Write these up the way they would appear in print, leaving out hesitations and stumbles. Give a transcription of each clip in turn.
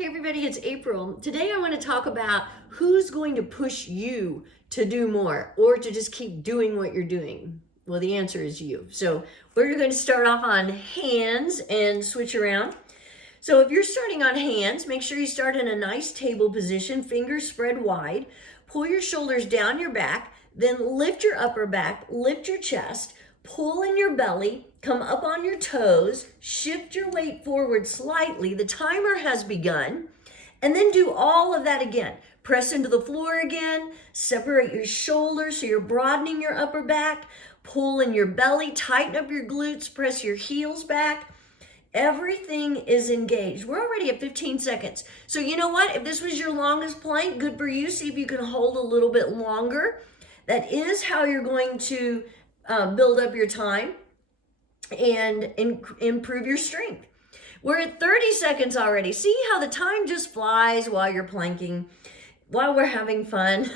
Hey everybody, it's April. Today I want to talk about who's going to push you to do more or to just keep doing what you're doing. Well, the answer is you. So we're going to start off on hands and switch around. So if you're starting on hands, make sure you start in a nice table position, fingers spread wide. Pull your shoulders down your back, then lift your upper back, lift your chest, pull in your belly, come up on your toes, shift your weight forward slightly. The timer has begun. And then do all of that again. Press into the floor again, separate your shoulders so you're broadening your upper back, pull in your belly, tighten up your glutes, press your heels back. Everything is engaged. We're already at 15 seconds. So you know what? If this was your longest plank, good for you. See if you can hold a little bit longer. That is how you're going to build up your time and improve your strength. We're at 30 seconds already. See how the time just flies while you're planking, while we're having fun.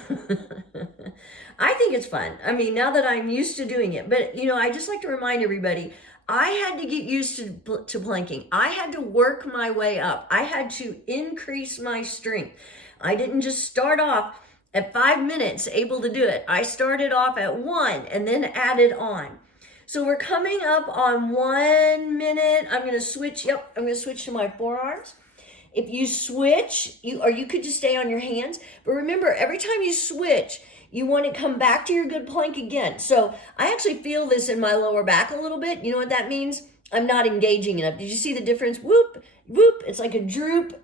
I think it's fun. I mean, now that I'm used to doing it. But, you know, I just like to remind everybody, I had to get used to planking. I had to work my way up. I had to increase my strength. I didn't just start off at 5 minutes able to do it. I started off at 1 and then added on. So we're coming up on 1 minute. I'm going to switch. Yep, I'm going to switch to my forearms. If you switch, you could just stay on your hands. But remember, every time you switch, you want to come back to your good plank again. So I actually feel this in my lower back a little bit. You know what that means? I'm not engaging enough. Did you see the difference? Whoop, whoop. It's like a droop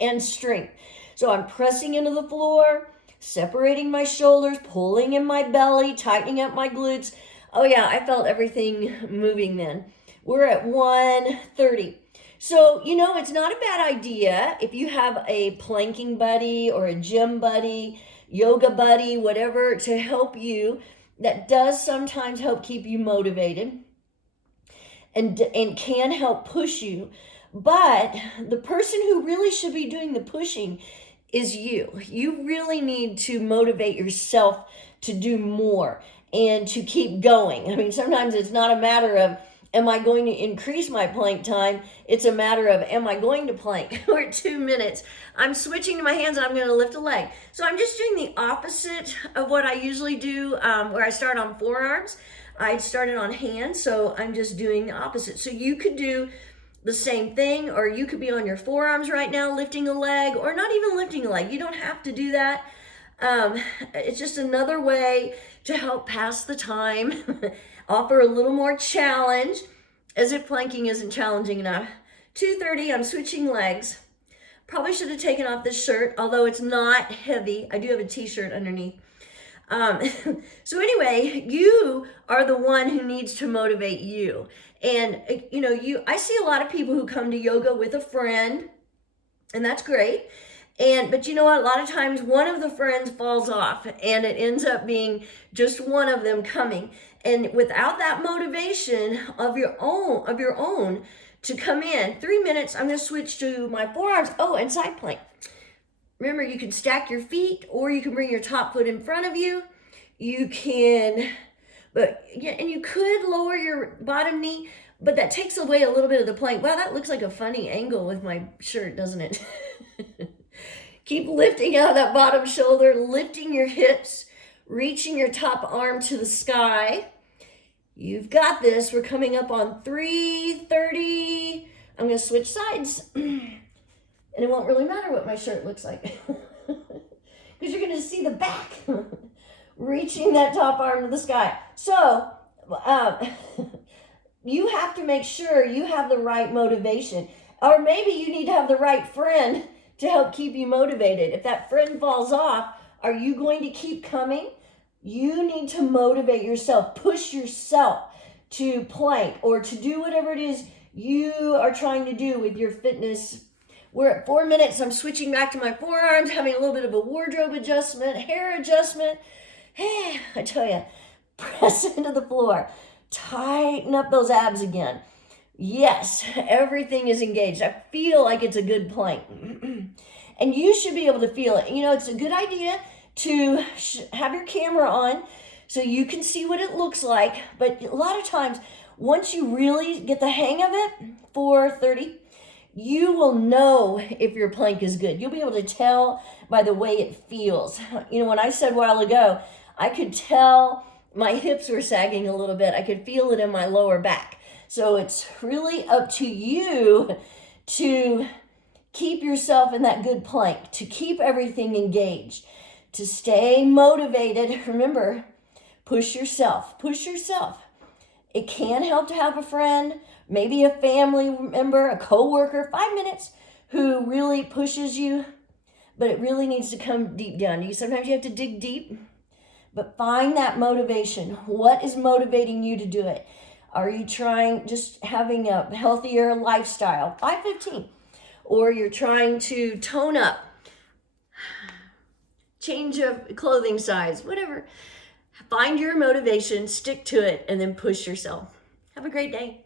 and strength. So I'm pressing into the floor, separating my shoulders, pulling in my belly, tightening up my glutes. Oh yeah, I felt everything moving then. We're at 1:30. So, you know, it's not a bad idea if you have a planking buddy or a gym buddy, yoga buddy, whatever, to help you. That does sometimes help keep you motivated and can help push you. But the person who really should be doing the pushing is you. You really need to motivate yourself to do more and to keep going. I mean, sometimes it's not a matter of, am I going to increase my plank time? It's a matter of, am I going to plank? We're at 2 minutes. I'm switching to my hands and I'm going to lift a leg. So I'm just doing the opposite of what I usually do, where I start on forearms. I started on hands, so I'm just doing the opposite. So you could do the same thing, or you could be on your forearms right now lifting a leg, or not even lifting a leg. You don't have to do that. It's just another way to help pass the time, offer a little more challenge, as if planking isn't challenging enough. 2:30, I'm switching legs. Probably should have taken off this shirt, although it's not heavy. I do have a t-shirt underneath. So anyway, you are the one who needs to motivate you. And, you know, I see a lot of people who come to yoga with a friend, and that's great. But you know what? A lot of times one of the friends falls off and it ends up being just one of them coming. And without that motivation of your own to come in, 3 minutes, I'm going to switch to my forearms. Oh, and side plank. Remember, you can stack your feet or you can bring your top foot in front of you. You can, and you could lower your bottom knee, but that takes away a little bit of the plank. Wow, that looks like a funny angle with my shirt, doesn't it? Keep lifting out that bottom shoulder, lifting your hips, reaching your top arm to the sky. You've got this. We're coming up on 3:30. I'm going to switch sides. And it won't really matter what my shirt looks like. Because you're going to see the back. Reaching that top arm to the sky. So, you have to make sure you have the right motivation. Or maybe you need to have the right friend to help keep you motivated. If that friend falls off, are you going to keep coming? You need to motivate yourself, push yourself to plank or to do whatever it is you are trying to do with your fitness. We're at 4 minutes. I'm switching back to my forearms, having a little bit of a wardrobe adjustment, hair adjustment. Hey, I tell you, press into the floor. Tighten up those abs again. Yes, everything is engaged. I feel like it's a good plank. And you should be able to feel it. You know, it's a good idea to have your camera on so you can see what it looks like. But a lot of times, once you really get the hang of it, 4:30, you will know if your plank is good. You'll be able to tell by the way it feels. You know, when I said a while ago, I could tell my hips were sagging a little bit. I could feel it in my lower back. So it's really up to you to keep yourself in that good plank, to keep everything engaged, to stay motivated. Remember, push yourself. Push yourself. It can help to have a friend, maybe a family member, a coworker, 5 minutes, who really pushes you, but it really needs to come deep down. Sometimes you have to dig deep, but find that motivation. What is motivating you to do it? Are you trying just having a healthier lifestyle, 5:15, or you're trying to tone up, change of clothing size, whatever. Find your motivation, stick to it, and then push yourself. Have a great day.